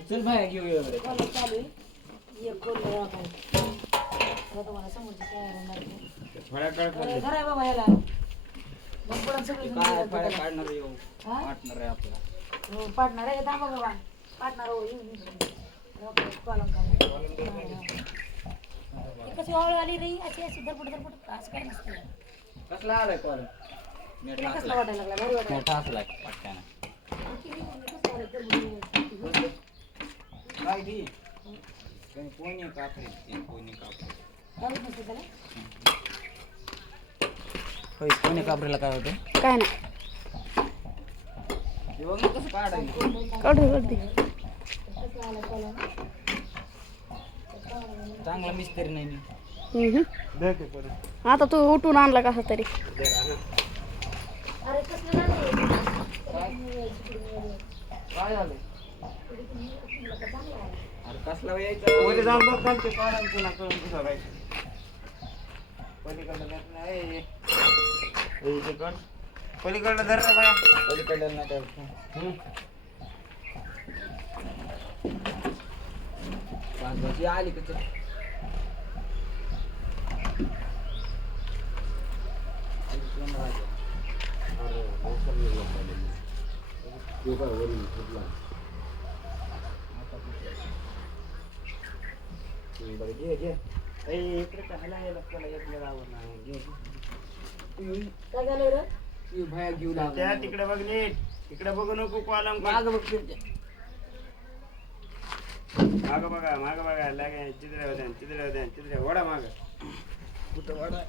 चल बाहेर घेऊ ये चालू आहे एक कोल्हा तुम्हाला समोरची घर आहे बाबा ह्याला मग पुढं सगळे काढणार येऊ पार्टनर आहे आपला पार्टनर आहे थांबा बाबा पार्टनर हो कॉलम कशी हळू आली रे अशी अशी धरपट असं काय नसतं कसला आलाय कॉल कसला वाटायला लागला बरोबर वाटायला मोठा असलाय पटकन काय दी कोणी कापरे कोणी कोणी कापरेला काय होतं काय नाही कसं काढायचं काढते चांगला मिस्त्री नाही मी आता तू उठून आणला कसा तरी काय झालं अरे कसला यायचं वर जाऊन बघ ते काढायचं ना करून कसं राहायचं पलीकडलं जात नाही पलीकडलं धर ना बाया पलीकडलं नाही काय आली का तिकडे बघ नीट तिकडे बघू नको कॉलम माग बघ माग बघा लागे चित्र वडा माग कुठं वडा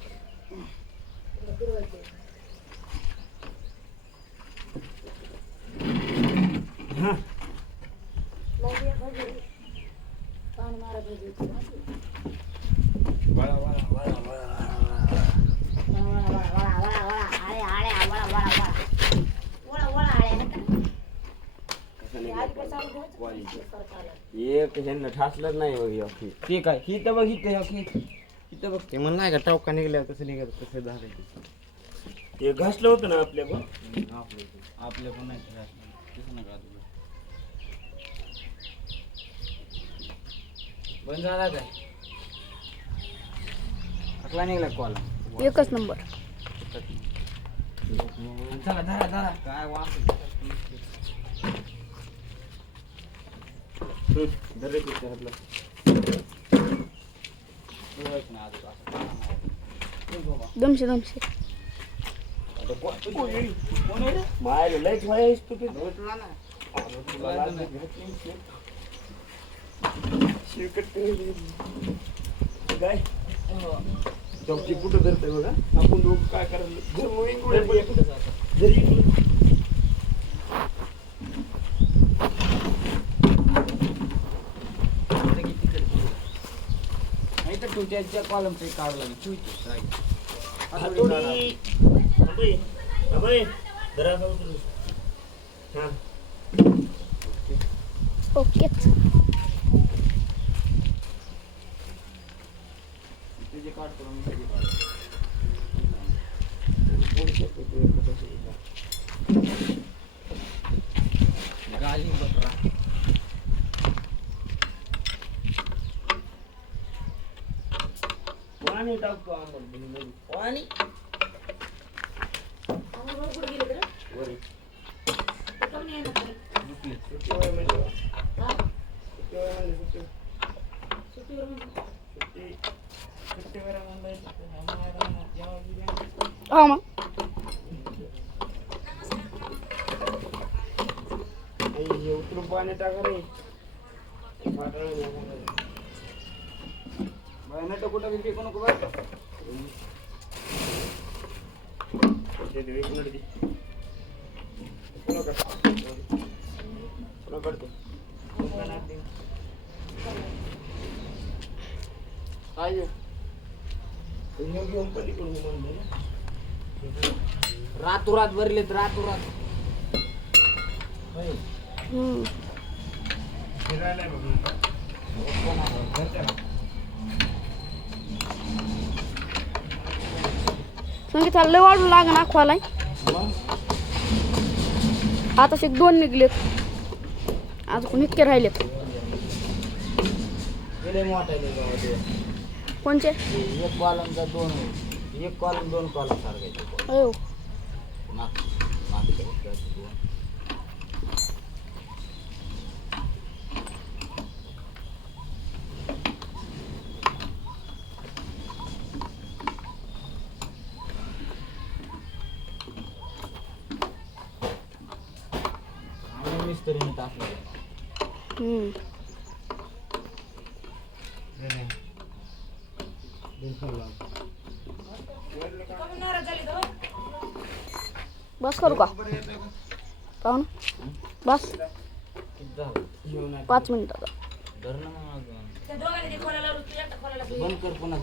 एक ह्यांना ठासलंच नाही बघ ते काय ही तर बघ इथं बघ ते म्हणलं का टावका निघल्या कसं निघाल कसं झालं ते घासलं होतं ना आपल्या पण आपल्या पण नाही तसं नका बंद झाला काय अकला निघाला कॉल एकच नंबर चला धरा काय वास धरे आपलं दमशे माय लयच व्हायस तू काय चौकी कुठं धरतोय बघा आपण लोक काय करायला तू त्याच्या कॉलमचं काढला ओके तुझे काढ करून गाली बकरा पाणी टाकतो आंबट पाणी हा मग उतरून पाणी टाका रे नाही तर कुठं विक्री नको बरं काढतो काय घेऊन पलीकडून रातोरात भरलेत रातोरात संगीता लय वाढू लाग ना खोलाय आता शिक 2 निघलेत. आज कोण इतके राहिलेत. गेले मोठाले गावात ते. कोणचे? एक कॉलमचा 2 एक कॉलम 2 कॉलम सारखायचे. अयो मागच्या वर्षाचे 2. मिस्त्रीने टाकलं. बस करू का? पाहू ना. बस 5 मिनिटाचा. धर ना मग. बंद कर पुन्हा